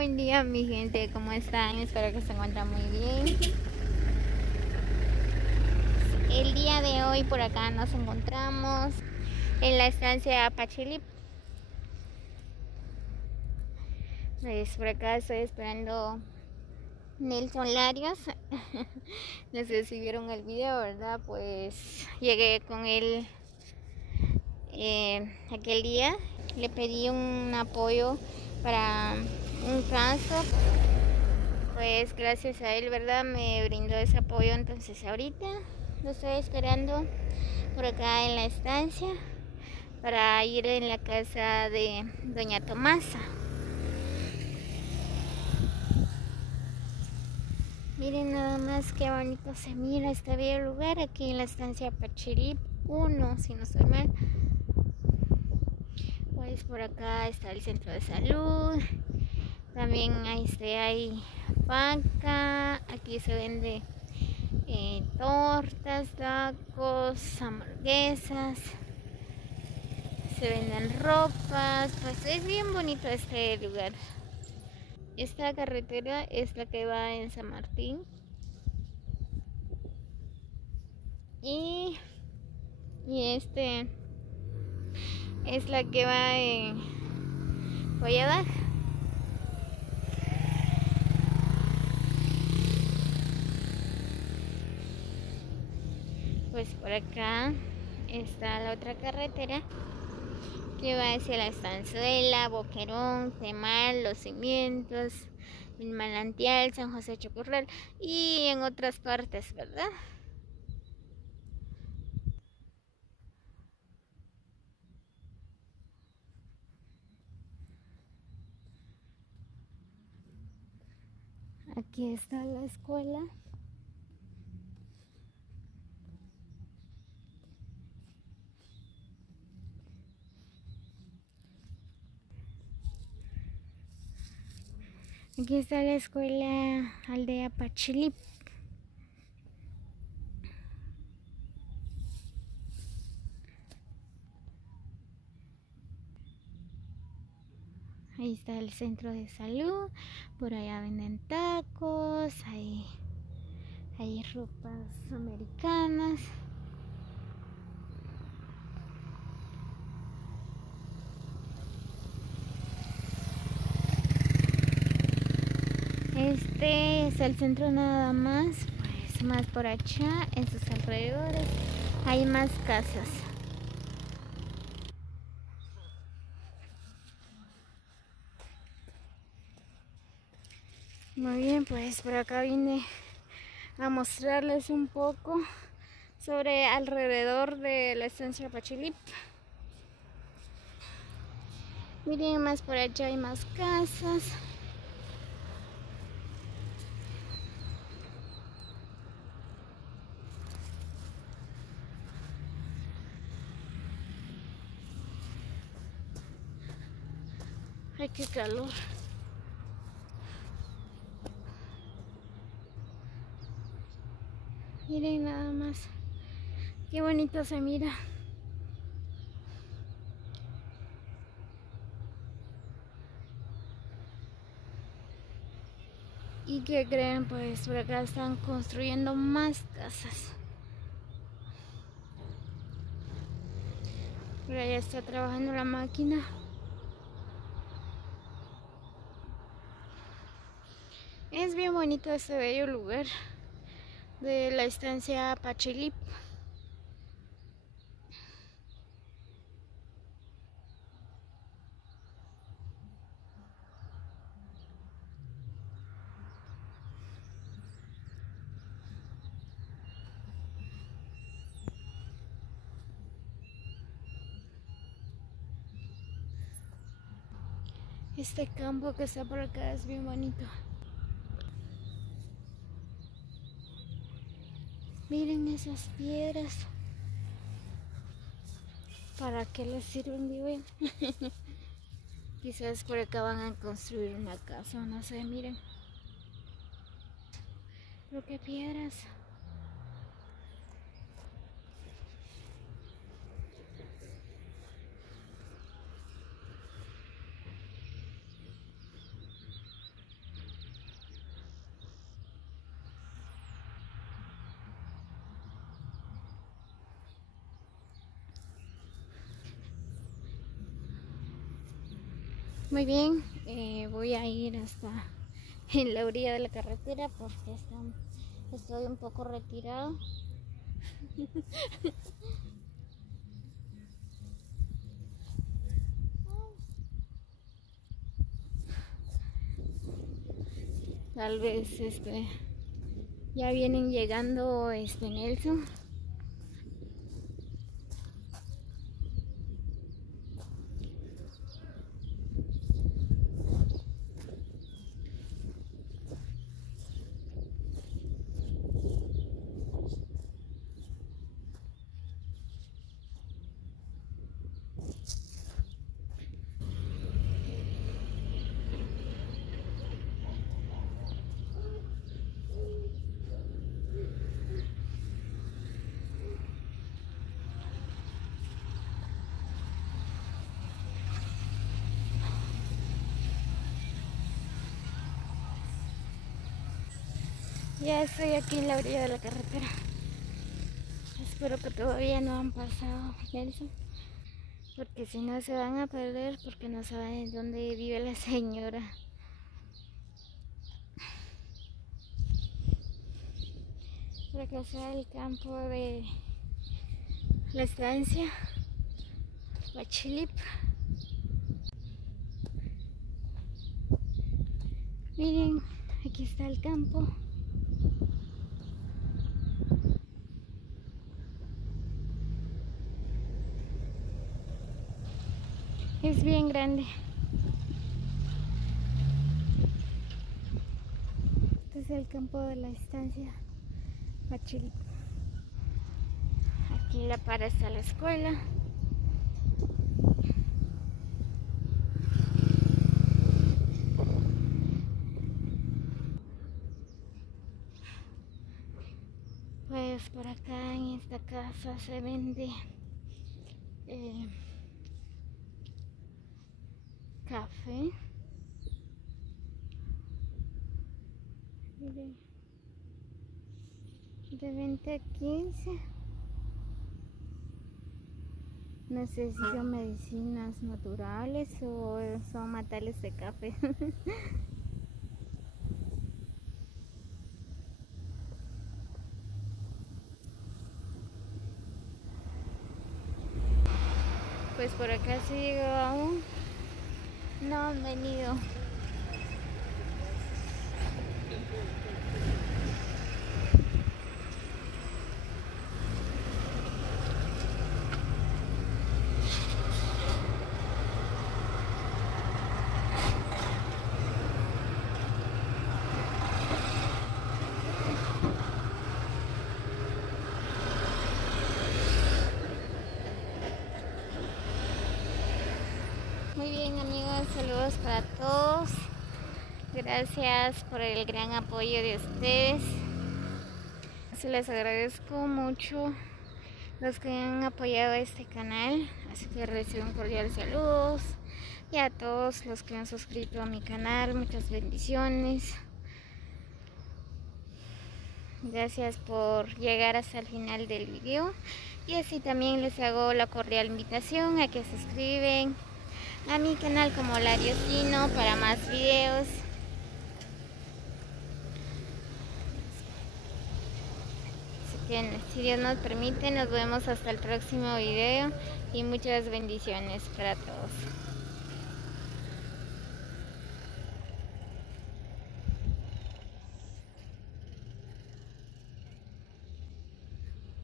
buen día mi gente, ¿cómo están? Espero que se encuentren muy bien. El día de hoy por acá nos encontramos en la estancia Pachilip. Pues por acá estoy esperando Nelson Larios. No sé si vieron el video, ¿verdad? Pues llegué con él aquel día. Le pedí un apoyo para un cáncer. Pues gracias a él, ¿verdad? Me brindó ese apoyo. Entonces ahorita lo estoy esperando por acá en la estancia para ir en la casa de doña Tomasa. Miren nada más qué bonito se mira este bello lugar aquí en la estancia Pachilip 1, si no estoy mal. Pues por acá está el centro de salud. También hay banca. Aquí se vende tortas, tacos, hamburguesas. Se venden ropas. Pues es bien bonito este lugar. Esta carretera es la que va en San Martín. Y este es la que va en Guayabaj. Pues por acá está la otra carretera que va hacia la Estanzuela, Boquerón, Temal, Los Cimientos, el Manantial, San José Chocorral y en otras partes, ¿verdad? Aquí está la escuela. Aquí está la escuela Aldea Pachilip. Ahí está el centro de salud. Por allá venden tacos. Hay ropas americanas. Este es el centro nada más. Pues más por allá, en sus alrededores, hay más casas. Muy bien, pues por acá vine a mostrarles un poco sobre alrededor de la estancia Pachilip. Miren, más por allá hay más casas. Ay, qué calor. Miren nada más. Qué bonito se mira. ¿Y qué creen? Pues por acá están construyendo más casas. Por allá está trabajando la máquina. Es bien bonito este bello lugar de la estancia Pachilip. Este campo que está por acá es bien bonito. Miren esas piedras. ¿Para qué les sirven, digo yo? Quizás por acá van a construir una casa, no sé, miren. Pero qué piedras. Muy bien, voy a ir hasta en la orilla de la carretera porque estoy un poco retirado. Tal vez ya vienen llegando Nelson. Ya estoy aquí en la orilla de la carretera. Espero que todavía no han pasado Nelson, porque si no se van a perder porque no saben dónde vive la señora. Por acá está el campo de la estancia Huachilip. Miren, aquí está el campo. Es bien grande. Este es el campo de la estancia Huachilip. Aquí la para está la escuela. Pues por acá en esta casa se vende café. Miren, de 20 a 15. No sé si son medicinas naturales o son matales de café. Pues por acá sí llegó aún. No han venido. Muy bien amigos, saludos para todos. Gracias por el gran apoyo de ustedes. Se les agradezco mucho los que han apoyado este canal. Así que recibo un cordial saludos. Y a todos los que han suscrito a mi canal, muchas bendiciones. Gracias por llegar hasta el final del video. Y así también les hago la cordial invitación a que se suscriben a mi canal como Lariosino para más videos. Así que si Dios nos permite, nos vemos hasta el próximo video y muchas bendiciones para todos.